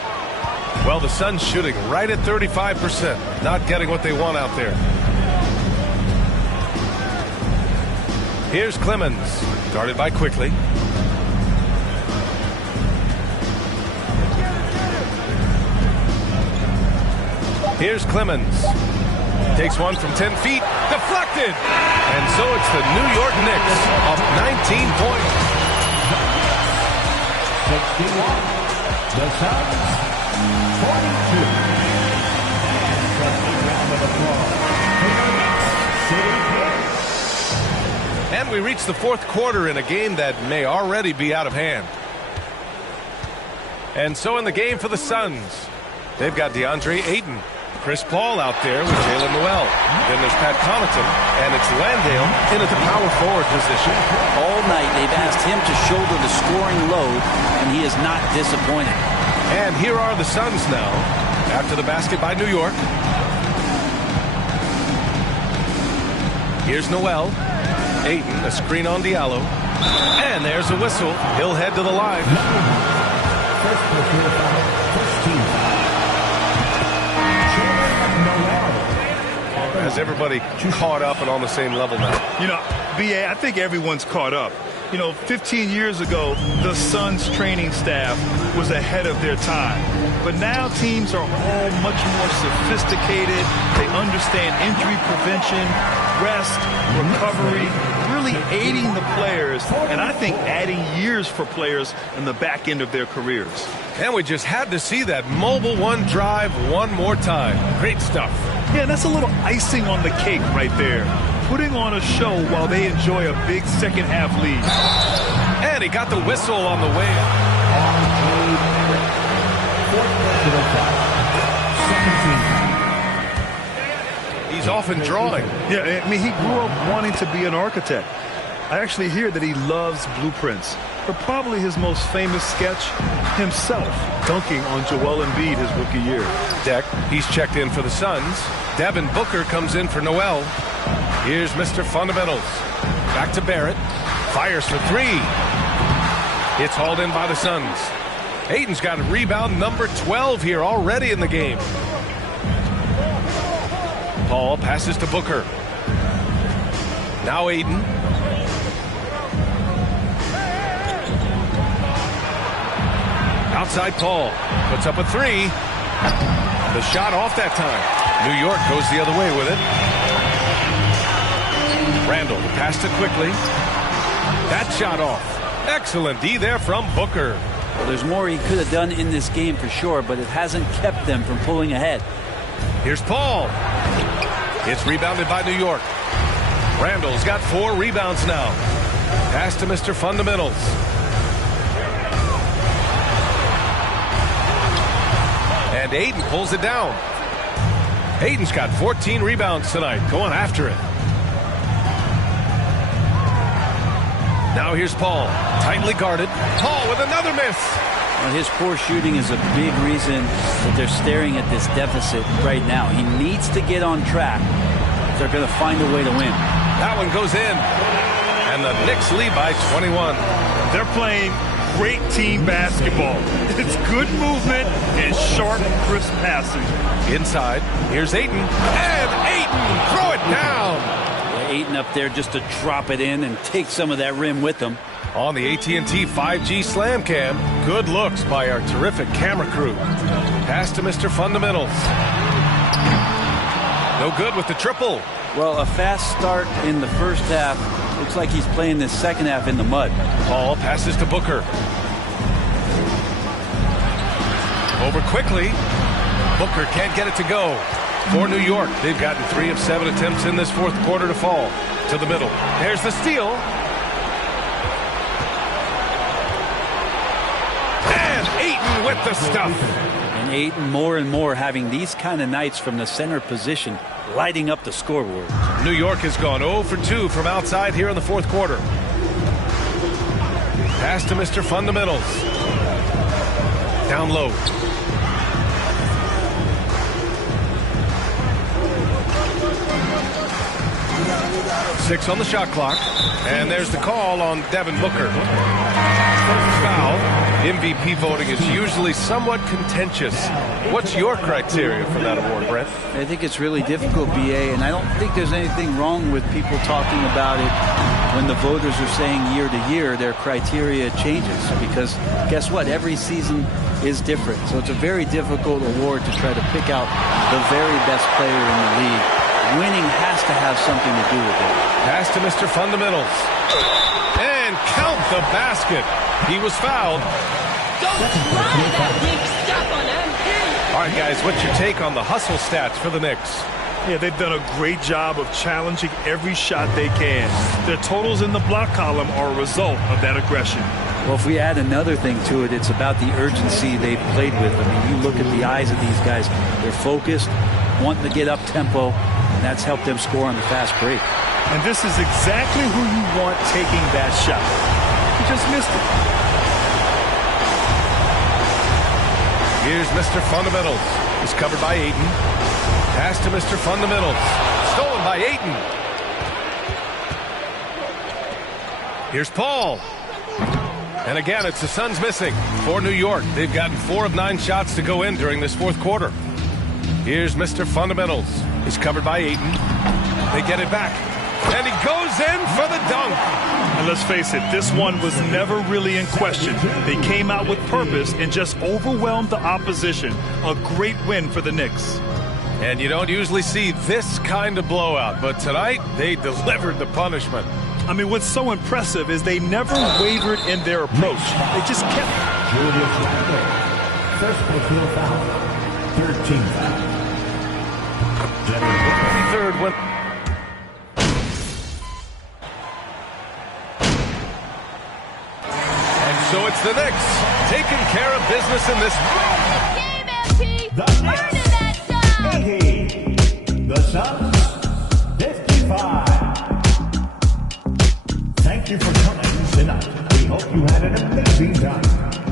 Well, the Suns shooting right at 35%. Not getting what they want out there. Here's Clemens. Guarded by Quickly. Here's Clemens. Takes one from 10 feet. Deflected. And so it's the New York Knicks up 19 points. The Suns, 42. And second round of applause. And we reach the fourth quarter in a game that may already be out of hand. And so in the game for the Suns, they've got DeAndre Ayton. Chris Paul out there with Jalen Noel. Then there's Pat Connaughton, and it's Landale in at the power forward position. All night they've asked him to shoulder the scoring load, and he is not disappointed. And here are the Suns now, after the basket by New York. Here's Noel. Ayton, a screen on Diallo. And there's a whistle. He'll head to the line. Has everybody caught up and on the same level now? You know, B.A., I think everyone's caught up. You know, 15 years ago, the Suns training staff was ahead of their time. But now teams are all much more sophisticated. They understand injury prevention, rest, recovery, really aiding the players, and I think adding years for players in the back end of their careers. And we just had to see that mobile one drive one more time. Great stuff. Yeah, that's a little icing on the cake right there. Putting on a show while they enjoy a big second half lead. And he got the whistle on the way up. He's off and drawing. Yeah, I mean, he grew up wanting to be an architect. I actually hear that he loves blueprints, but probably his most famous sketch, himself dunking on Joel Embiid his rookie year. Deck, he's checked in for the Suns. Devin Booker comes in for Noel. Here's Mr. Fundamentals. Back to Barrett. Fires for three. It's hauled in by the Suns. Ayton's got a rebound number 12 here already in the game. Paul passes to Booker. Now Ayton. Outside Paul. Puts up a three. The shot off that time. New York goes the other way with it. Randall passed it quickly. That shot off. Excellent D there from Booker. Well, there's more he could have done in this game for sure, but it hasn't kept them from pulling ahead. Here's Paul. It's rebounded by New York. Randall's got 4 rebounds now. Pass to Mr. Fundamentals. And Ayton pulls it down. Ayton's got 14 rebounds tonight, going after it. Now here's Paul, tightly guarded. Paul with another miss. Well, his poor shooting is a big reason that they're staring at this deficit right now. He needs to get on track if they're going to find a way to win. That one goes in. And the Knicks lead by 21. They're playing great team basketball. It's good movement and sharp, crisp passing. Inside, here's Ayton. And Ayton, throw it down. Yeah, Ayton up there just to drop it in and take some of that rim with him. On the AT&T 5G Slam Cam, good looks by our terrific camera crew. Pass to Mr. Fundamentals. No good with the triple. Well, a fast start in the first half. Looks like he's playing this second half in the mud. Paul passes to Booker. Over quickly. Booker can't get it to go. For New York, they've gotten 3 of 7 attempts in this fourth quarter to fall. To the middle. There's the steal. And Ayton with the stuff. And Ayton more and more having these kind of nights from the center position, lighting up the scoreboard. New York has gone 0 for 2 from outside here in the fourth quarter. Pass to Mr. Fundamentals. Down low. Six on the shot clock. And there's the call on Devin Booker. Foul. MVP voting is usually somewhat contentious. What's your criteria for that award, Brent? I think it's really difficult, BA, and I don't think there's anything wrong with people talking about it when the voters are saying year to year their criteria changes, because guess what? Every season is different. So it's a very difficult award to try to pick out the very best player in the league. Winning has to have something to do with it. Pass to Mr. Fundamentals. And count the basket. He was fouled. Don't try that big stuff on MP. All right, guys, what's your take on the hustle stats for the Knicks? Yeah, they've done a great job of challenging every shot they can. Their totals in the block column are a result of that aggression. Well, if we add another thing to it, it's about the urgency they've played with. I mean, you look at the eyes of these guys. They're focused, wanting to get up tempo, and that's helped them score on the fast break. And this is exactly who you want taking that shot. He just missed it. Here's Mr. Fundamentals. He's covered by Ayton. Pass to Mr. Fundamentals. Stolen by Ayton. Here's Paul. And again, it's the Suns missing. For New York, they've gotten 4 of 9 shots to go in during this fourth quarter. Here's Mr. Fundamentals. He's covered by Ayton. They get it back. And he goes in for the dunk. And let's face it, this one was never really in question. They came out with purpose and just overwhelmed the opposition. A great win for the Knicks. And you don't usually see this kind of blowout, but tonight they delivered the punishment. I mean, what's so impressive is they never wavered in their approach. They just kept... Julius Randle. First personal foul. 13 foul. Third win. And so it's the Knicks taking care of business in this Game, MP. The Burn it that time. 80. The Suns, 55. Thank thank you for coming tonight. We hope you had an amazing time.